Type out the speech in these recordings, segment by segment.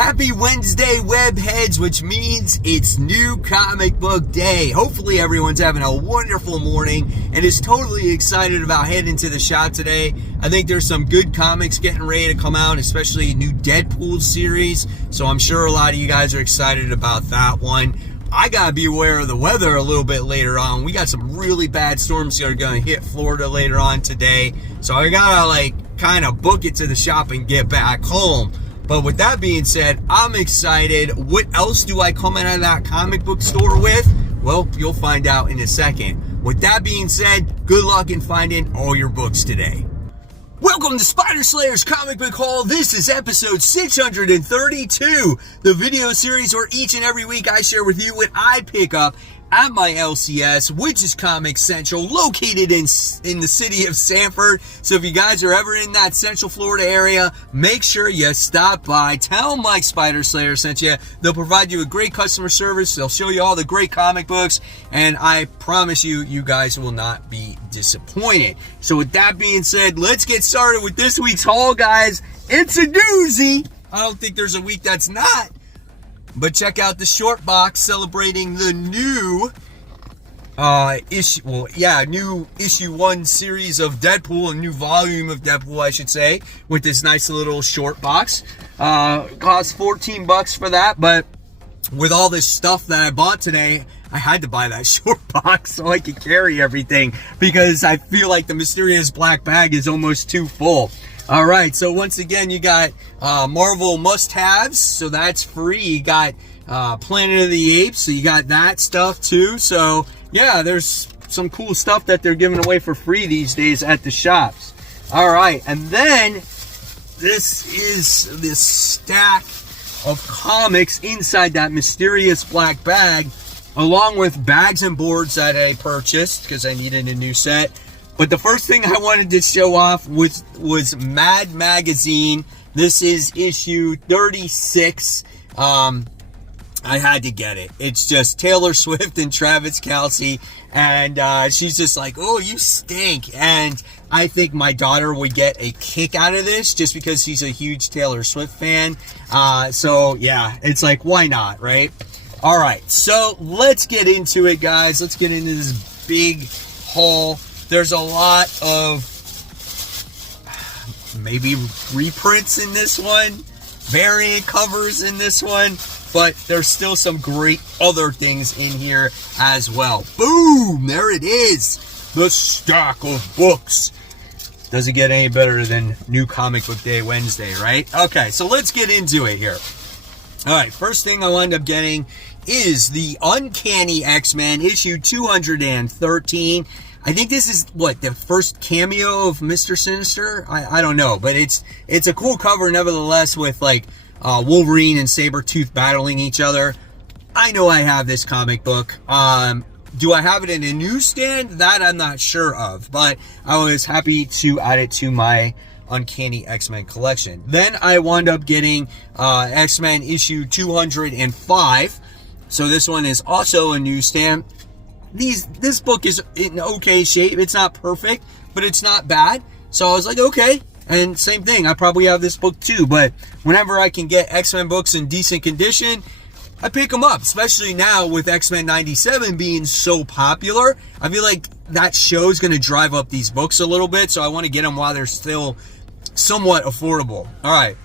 Happy Wednesday, webheads, which means it's new comic book day. Hopefully everyone's having a wonderful morning and is totally excited about heading to the shop today. I think there's some good comics getting ready to come out, especially a new Deadpool series. So I'm sure a lot of you guys are excited about that one. I gotta be aware of the weather a little bit later on. We got some really bad storms that are gonna hit Florida later on today. So I gotta kind of book it to the shop and get back home. But with that being said, I'm excited. What else do I come out of that comic book store with? Well, you'll find out in a second. With that being said, good luck in finding all your books today. Welcome to Spider Slayer's Comic Book Haul. This is episode 632, the video series where each and every week I share with you what I pick up at my LCS, which is Comic Central, located in the city of Sanford. So if you guys are ever in that Central Florida area, make sure you stop by. Tell Mike Spider Slayer sent you. They'll provide you with great customer service. They'll show you all the great comic books, and I promise you, you guys will not be disappointed. So with that being said, let's get started with this week's haul, guys. It's a doozy. I don't think there's a week that's not. But check out the short box celebrating the new new issue 1 series of Deadpool, a new volume of Deadpool, I should say, with this nice little short box. Cost $14 for that, but with all this stuff that I bought today, I had to buy that short box so I could carry everything because I feel like the mysterious black bag is almost too full. All right, so once again, you got Marvel must-haves, so that's free. You got Planet of the Apes, so you got that stuff too. So yeah, there's some cool stuff that they're giving away for free these days at the shops. All right, and then this is this stack of comics inside that mysterious black bag, along with bags and boards that I purchased because I needed a new set. But the first thing I wanted to show off was Mad Magazine. This is issue 36. I had to get it. It's just Taylor Swift and Travis Kelce. And she's just like, oh, you stink. And I think my daughter would get a kick out of this just because she's a huge Taylor Swift fan. So, yeah, it's like, why not, right? All right, so let's get into it, guys. Let's get into this big haul. There's a lot of maybe reprints in this one, variant covers in this one, but there's still some great other things in here as well. Boom! There it is! The stack of books. Doesn't get any better than New Comic Book Day Wednesday, right? Okay, so let's get into it here. All right, first thing I wound up getting is the Uncanny X-Men issue 213. I think this is, the first cameo of Mr. Sinister? I don't know, but it's a cool cover nevertheless with, Wolverine and Sabretooth battling each other. I know I have this comic book. Do I have it in a newsstand? That I'm not sure of, but I was happy to add it to my Uncanny X-Men collection. Then I wound up getting X-Men issue 205. So this one is also a newsstand. This book is in okay shape. It's not perfect, but it's not bad. So I was like, okay. And same thing, I probably have this book too. But whenever I can get X-Men books in decent condition, I pick them up. Especially now with X-Men 97 being so popular. I feel like that show is going to drive up these books a little bit. So I want to get them while they're still somewhat affordable. All right.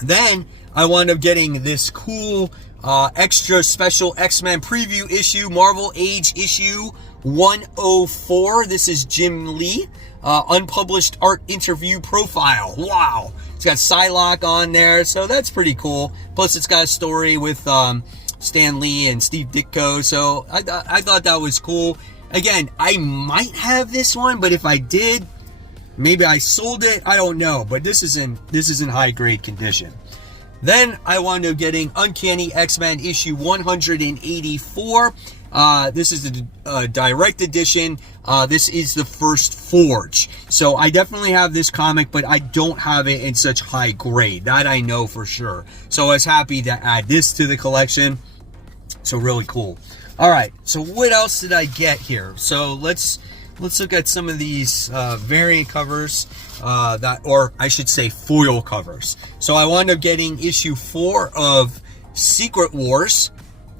Then I wound up getting this cool extra special X-Men preview issue, Marvel Age issue 104. This is Jim Lee, unpublished art interview profile. Wow. It's got Psylocke on there, so that's pretty cool. Plus, it's got a story with Stan Lee and Steve Ditko, so I thought that was cool. Again, I might have this one, but if I did, maybe I sold it. I don't know, but this is in high grade condition. Then I wound up getting Uncanny X-Men issue 184. This is the direct edition. This is the first Forge. So I definitely have this comic, but I don't have it in such high grade. That I know for sure. So I was happy to add this to the collection. So really cool. All right. So what else did I get here? So let's let's look at some of these variant covers, or I should say foil covers. So I wound up getting issue 4 of Secret Wars.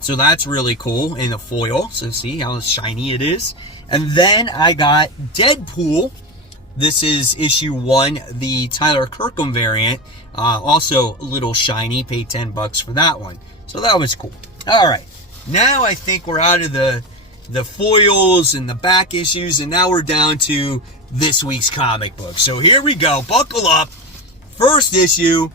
So that's really cool in the foil. So see how shiny it is. And then I got Deadpool. This is issue 1, the Tyler Kirkham variant. Also a little shiny. Paid $10 for that one. So that was cool. All right. Now I think we're out of the foils and the back issues, and now we're down to this week's comic book. So here we go. Buckle up. First issue,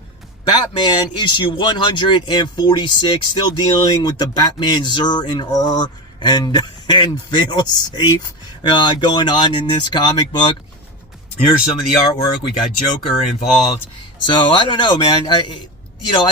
Batman issue 146. Still dealing with the Batman Zur and fail safe going on in this comic book. Here's some of the artwork. We got Joker involved. So I don't know, man. I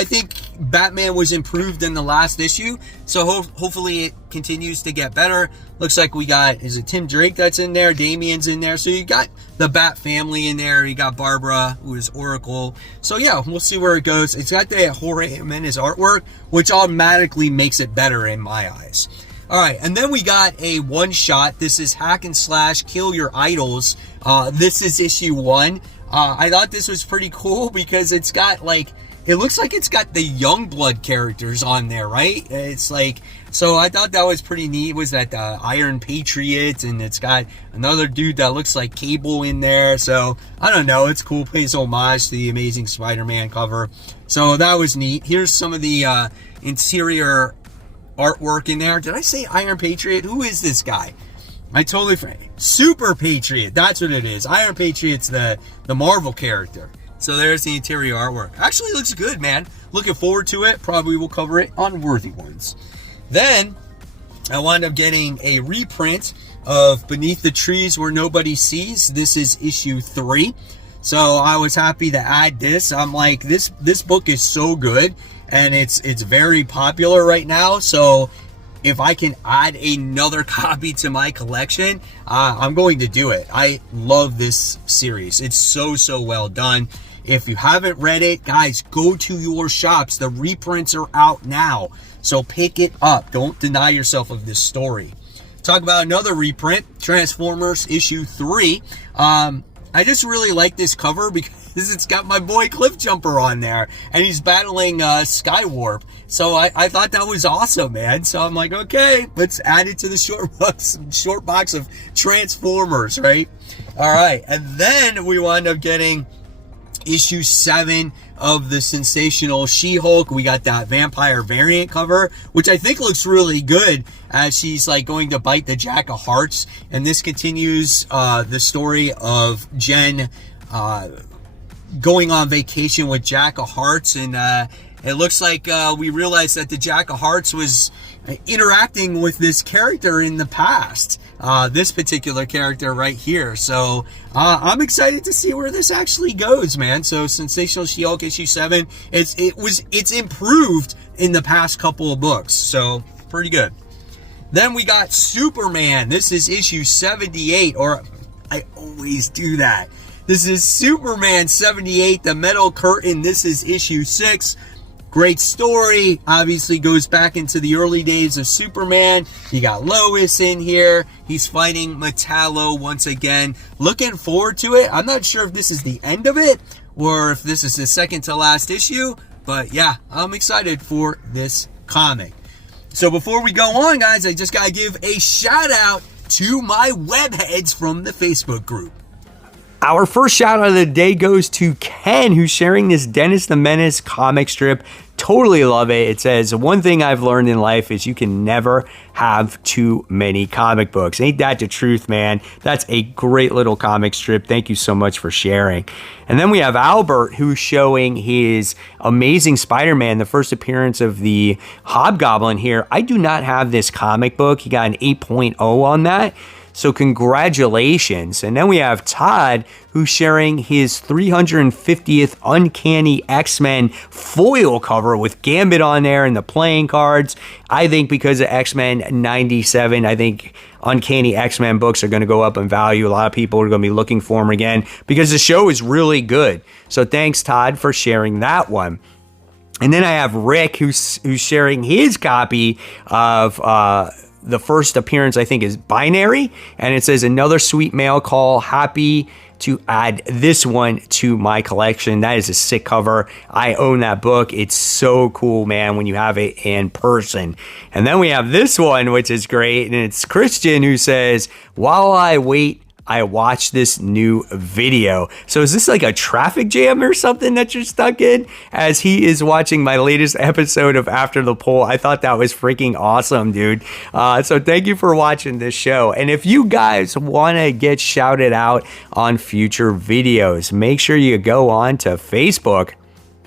think Batman was improved in the last issue, so hopefully it continues to get better. Looks like we got, is it Tim Drake that's in there? Damian's in there. So you got the Bat family in there. You got Barbara, who is Oracle. So yeah, we'll see where it goes. It's got the Jorge Jimenez artwork, which automatically makes it better in my eyes. All right, and then we got a one-shot. This is Hack and Slash, Kill Your Idols. This is issue 1. I thought this was pretty cool because it's got it looks like it's got the Youngblood characters on there, right? It's so I thought that was pretty neat. Was that Iron Patriot, and it's got another dude that looks like Cable in there. So I don't know, it's cool. Pays homage to the Amazing Spider-Man cover. So that was neat. Here's some of the interior artwork in there. Did I say Iron Patriot? Who is this guy? I totally forgot. Super Patriot. That's what it is. Iron Patriot's the Marvel character. So there's the interior artwork. Actually looks good, man. Looking forward to it. Probably will cover it on Worthy Ones. Then I wound up getting a reprint of Beneath the Trees Where Nobody Sees. This is issue 3. So I was happy to add this. I'm like, this book is so good, and it's very popular right now. So if I can add another copy to my collection, I'm going to do it. I love this series. It's so well done. If you haven't read it, guys, go to your shops. The reprints are out now, so pick it up. Don't deny yourself of this story. Talk about another reprint, Transformers issue 3. I just really like this cover because it's got my boy Cliffjumper on there, and he's battling Skywarp. So I thought that was awesome, man. So I'm like, okay, let's add it to the short box of Transformers, right? All right, and then we wound up getting issue 7 of the Sensational She-Hulk. We got that vampire variant cover, which I think looks really good as she's going to bite the Jack of Hearts. And this continues the story of Jen going on vacation with Jack of Hearts, and it looks like we realized that the Jack of Hearts was interacting with this character in the past, this particular character right here. So I'm excited to see where this actually goes, man. So Sensational She-Hulk issue 7, it's improved in the past couple of books, so pretty good. Then we got Superman. This is issue 78, or I always do that. This is Superman 78, The Metal Curtain. This is issue 6. Great story. Obviously goes back into the early days of Superman. You got Lois in here. He's fighting Metallo once again. Looking forward to it. I'm not sure if this is the end of it or if this is the second to last issue. But yeah, I'm excited for this comic. So before we go on, guys, I just got to give a shout out to my webheads from the Facebook group. Our first shout out of the day goes to Ken, who's sharing this Dennis the Menace comic strip. Totally love it. It says, one thing I've learned in life is you can never have too many comic books. Ain't that the truth, man? That's a great little comic strip. Thank you so much for sharing. And then we have Albert, who's showing his Amazing Spider-Man, the first appearance of the Hobgoblin here. I do not have this comic book. He got an 8.0 on that. So congratulations. And then we have Todd, who's sharing his 350th Uncanny X-Men foil cover with Gambit on there and the playing cards. I think because of X-Men 97, I think Uncanny X-Men books are going to go up in value. A lot of people are going to be looking for them again because the show is really good. So thanks, Todd, for sharing that one. And then I have Rick, who's sharing his copy of the first appearance, I think, is Binary, and it says another sweet mail call. Happy to add this one to my collection. That is a sick cover. I own that book. It's so cool, man, when you have it in person. And then we have this one, which is great, and it's Christian, who says, while I wait, I watched this new video. So is this like a traffic jam or something that you're stuck in as he is watching my latest episode of After the Poll? I thought that was freaking awesome, dude. So thank you for watching this show. And if you guys want to get shouted out on future videos, make sure you go on to Facebook,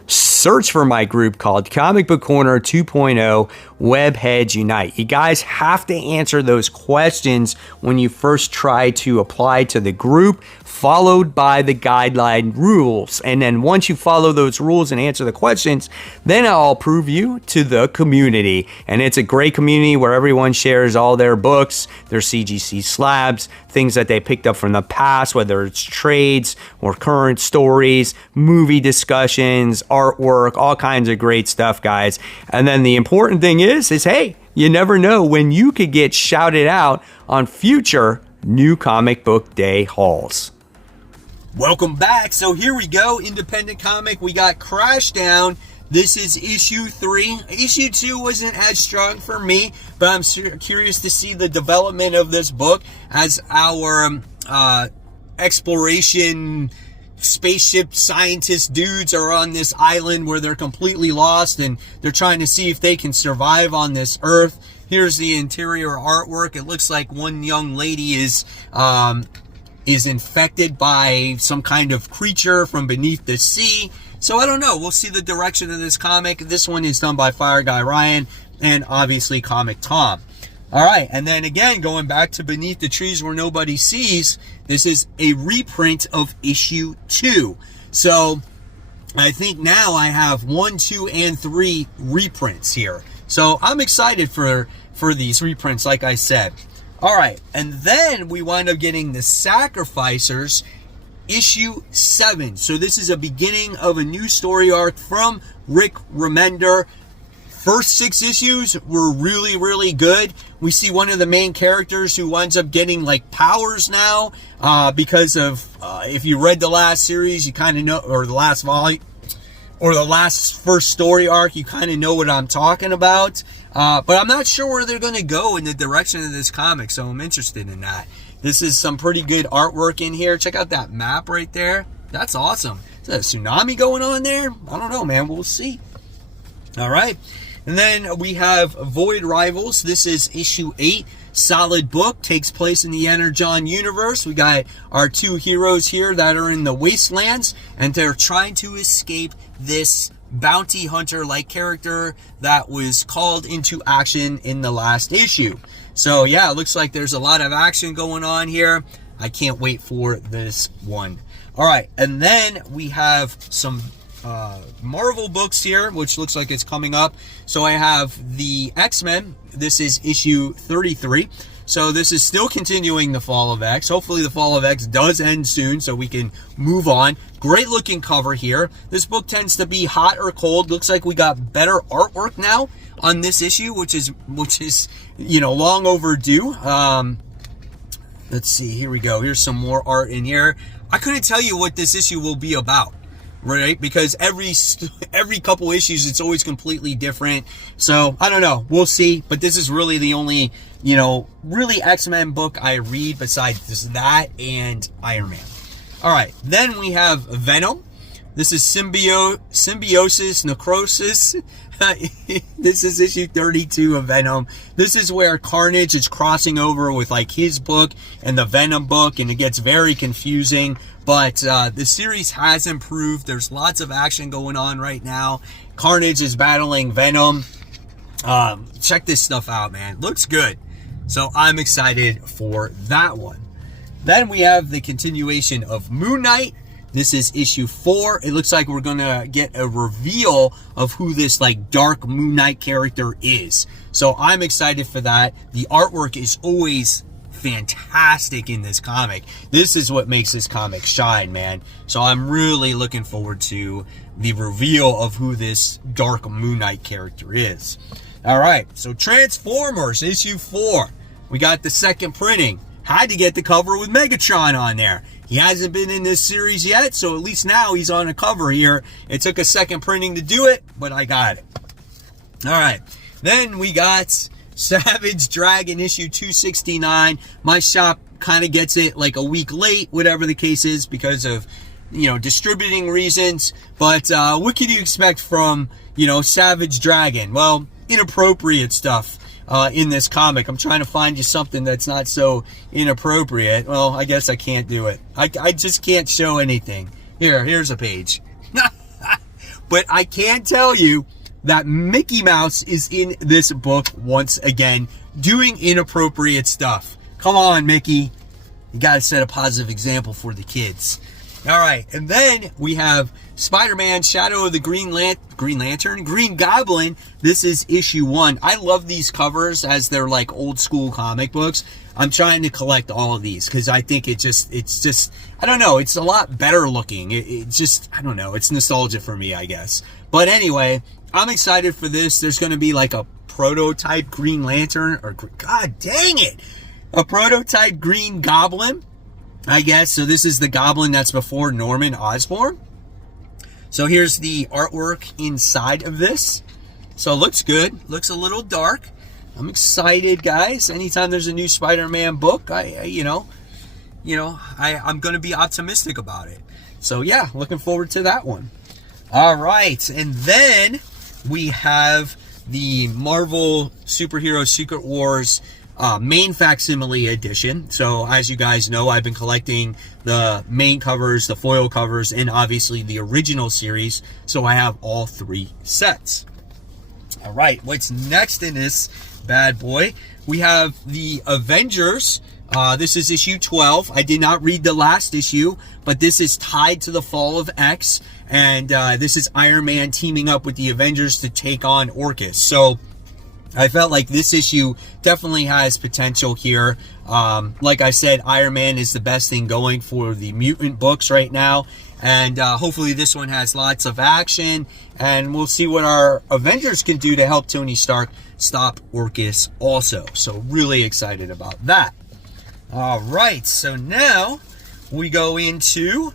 search for my group called Comic Book Corner 2.0 Webheads Unite. You guys have to answer those questions when you first try to apply to the group, followed by the guideline rules. And then once you follow those rules and answer the questions, then I'll approve you to the community. And it's a great community where everyone shares all their books, their CGC slabs, things that they picked up from the past, whether it's trades or current stories, movie discussions, artwork, all kinds of great stuff, guys. And then the important thing is hey, you never know when you could get shouted out on future New Comic Book Day hauls. Welcome back. So here we go. Independent comic. We got Crash Down. This is issue 3. Issue 2 wasn't as strong for me, but I'm curious to see the development of this book as our exploration spaceship scientist dudes are on this island where they're completely lost and they're trying to see if they can survive on this earth. Here's the interior artwork. It looks like one young lady is infected by some kind of creature from beneath the sea. So I don't know. We'll see the direction of this comic. This one is done by Fire Guy Ryan and obviously Comic Tom. All right, and then again, going back to Beneath the Trees Where Nobody Sees, this is a reprint of issue 2. So I think now I have 1, 2, and 3 reprints here. So I'm excited for these reprints, like I said. All right, and then we wind up getting The Sacrificers, issue 7. So this is a beginning of a new story arc from Rick Remender. First 6 issues were really, really good. We see one of the main characters who winds up getting like powers now because of, if you read the last series, you kind of know, or the last volume, or the last first story arc, you kind of know what I'm talking about. But I'm not sure where they're going to go in the direction of this comic, so I'm interested in that. This is some pretty good artwork in here. Check out that map right there. That's awesome. Is that a tsunami going on there? I don't know, man. We'll see. All right. And then we have Void Rivals. This is issue 8. Solid book. Takes place in the Energon universe. We got our 2 heroes here that are in the Wastelands, and they're trying to escape this bounty hunter-like character that was called into action in the last issue. So yeah, it looks like there's a lot of action going on here. I can't wait for this one. All right, and then we have some Marvel books here, which looks like it's coming up. So I have the X-Men. This is issue 33. So this is still continuing the Fall of X. Hopefully the Fall of X does end soon so we can move on. Great looking cover here. This book tends to be hot or cold. Looks like we got better artwork now on this issue, which is you know, long overdue. Let's see, here we go. Here's some more art in here. I couldn't tell you what this issue will be about, right? Because every couple issues, it's always completely different. So I don't know. We'll see. But this is really the only, you know, really X-Men book I read besides that and Iron Man. All right. Then we have Venom. This is Symbiosis Necrosis. This is issue 32 of Venom. This is where Carnage is crossing over with like his book and the Venom book, and it gets very confusing. But the series has improved. There's lots of action going on right now. Carnage is battling Venom. Check this stuff out, man. Looks good. So I'm excited for that one. Then we have the continuation of Moon Knight. This is issue 4. It looks like we're going to get a reveal of who this like dark Moon Knight character is. So I'm excited for that. The artwork is always fantastic in this comic. This is what makes this comic shine, man. So I'm really looking forward to the reveal of who this dark Moon Knight character is. All right, so Transformers issue 4. We got the second printing. Had to get the cover with Megatron on there. He hasn't been in this series yet, so at least now he's on a cover here. It took a second printing to do it, but I got it. All right, then we got Savage Dragon issue 269. My shop kind of gets it like a week late, whatever the case is, because of, distributing reasons. But what can you expect from, Savage Dragon? Well, inappropriate stuff in this comic. I'm trying to find you something that's not so inappropriate. Well, I guess I can't do it. I just can't show anything. Here's a page. But I can tell you that Mickey Mouse is in this book once again, doing inappropriate stuff. Come on, Mickey. You gotta set a positive example for the kids. All right, and then we have Spider-Man Shadow of the Green Goblin. This is issue 1. I love these covers as they're like old school comic books. I'm trying to collect all of these because I think it's just, I don't know, it's a lot better looking. I don't know, it's nostalgia for me, I guess. But anyway, I'm excited for this. There's going to be like a prototype Green Lantern, or God dang it, a prototype Green Goblin, I guess. So this is the Goblin that's before Norman Osborn. So here's the artwork inside of this. So it looks good. Looks a little dark. I'm excited, guys. Anytime there's a new Spider-Man book, I'm going to be optimistic about it. So yeah, looking forward to that one. All right, and then we have the Marvel Superhero Secret Wars main facsimile edition. So as you guys know, I've been collecting the main covers, the foil covers, and obviously the original series. So I have all 3 sets. All right, what's next in this bad boy? We have the Avengers. This is issue 12. I did not read the last issue, but this is tied to the Fall of X. And this is Iron Man teaming up with the Avengers to take on Orcus. So I felt like this issue definitely has potential here. Like I said, Iron Man is the best thing going for the Mutant books right now. And hopefully this one has lots of action. And we'll see what our Avengers can do to help Tony Stark stop Orcus also. So really excited about that. All right, so now we go into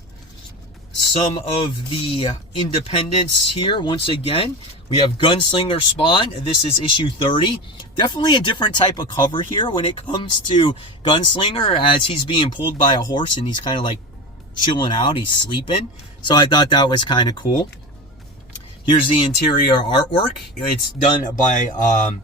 some of the independents here. Once again, we have Gunslinger Spawn. This is issue 30. Definitely a different type of cover here when it comes to Gunslinger, as he's being pulled by a horse and he's kind of like chilling out. He's sleeping. So I thought that was kind of cool. Here's the interior artwork. It's done by,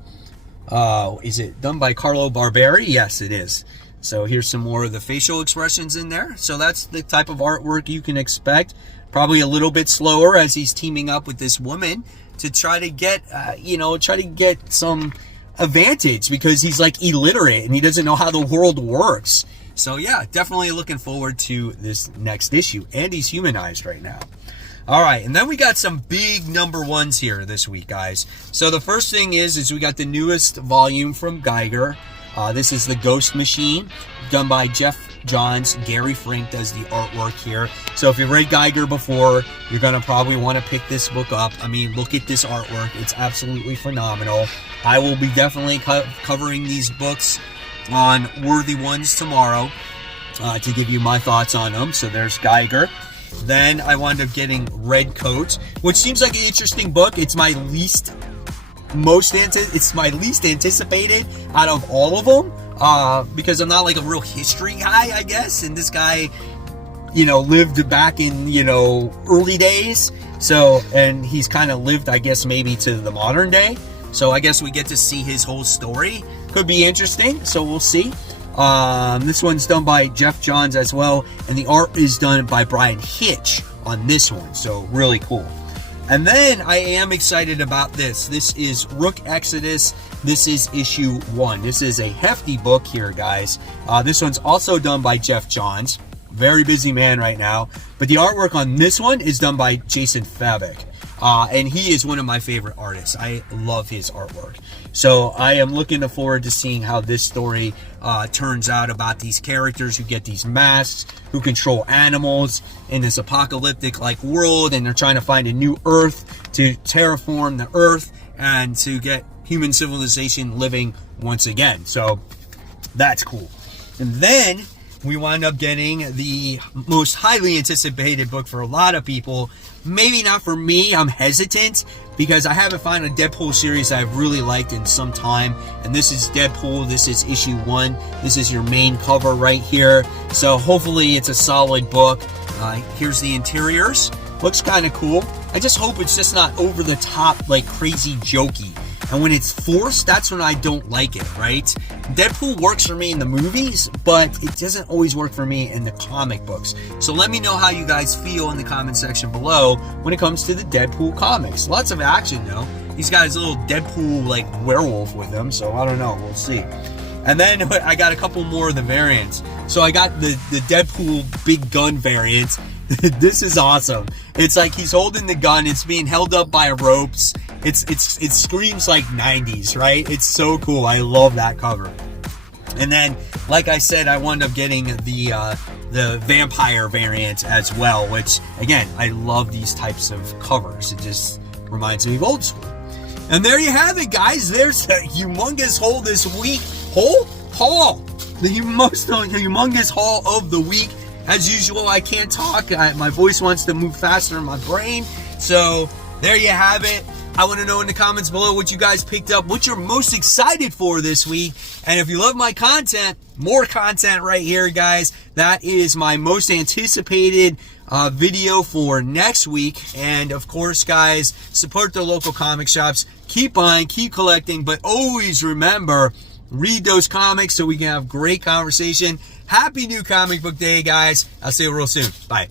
is it done by Carlo Barberi? Yes, it is. So here's some more of the facial expressions in there. So that's the type of artwork you can expect. Probably a little bit slower as he's teaming up with this woman to try to get, some advantage, because he's like illiterate and he doesn't know how the world works. So yeah, definitely looking forward to this next issue. And he's humanized right now. All right, and then we got some big number 1s here this week, guys. So the first thing is we got the newest volume from Geiger. This is the Ghost Machine, done by Jeff Johns. Gary Frank does the artwork here. So if you've read Geiger before, you're going to probably want to pick this book up. I mean, look at this artwork. It's absolutely phenomenal. I will be definitely covering these books on Worthy Ones tomorrow to give you my thoughts on them. So there's Geiger. Then I wound up getting Red Coat, which seems like an interesting book. It's my least anticipated out of all of them, because I'm not like a real history guy, I guess, and this guy, lived back in, early days, so, and he's kind of lived, I guess, maybe to the modern day, so I guess we get to see his whole story. Could be interesting, so we'll see. This one's done by Jeff Johns as well, and the art is done by Brian Hitch on this one, so really cool. And then I am excited about this. This is Rook Exodus. This is issue 1. This is a hefty book here, guys. This one's also done by Jeff Johns. Very busy man right now. But the artwork on this one is done by Jason Fabik. And he is one of my favorite artists. I love his artwork. So I am looking forward to seeing how this story turns out about these characters who get these masks, who control animals in this apocalyptic like world, and they're trying to find a new Earth to terraform the Earth and to get human civilization living once again. So that's cool. And then we wound up getting the most highly anticipated book for a lot of people. Maybe not for me. I'm hesitant because I haven't found a Deadpool series I've really liked in some time. And this is Deadpool. This is issue 1. This is your main cover right here. So hopefully it's a solid book. Here's the interiors. Looks kind of cool. I just hope it's just not over the top, like crazy jokey. And when it's forced, that's when I don't like it, right? Deadpool works for me in the movies, but it doesn't always work for me in the comic books. So let me know how you guys feel in the comment section below when it comes to the Deadpool comics. Lots of action, though. He's got his little Deadpool, like, werewolf with him, so I don't know. We'll see. And then I got a couple more of the variants. So I got the Deadpool big gun variant. This is awesome. It's like he's holding the gun. It's being held up by ropes. It screams like 90s, right? It's so cool. I love that cover. And then, like I said, I wound up getting the vampire variant as well, which, again, I love these types of covers. It just reminds me of old school. And there you have it, guys. There's a humongous haul this week. Haul. The humongous haul of the week. As usual, I can't talk. My voice wants to move faster in my brain. So there you have it. I want to know in the comments below what you guys picked up, what you're most excited for this week. And if you love my content, more content right here, guys. That is my most anticipated video for next week. And of course, guys, support the local comic shops. Keep buying, keep collecting, but always remember, read those comics so we can have great conversation. Happy new comic book day, guys. I'll see you real soon. Bye.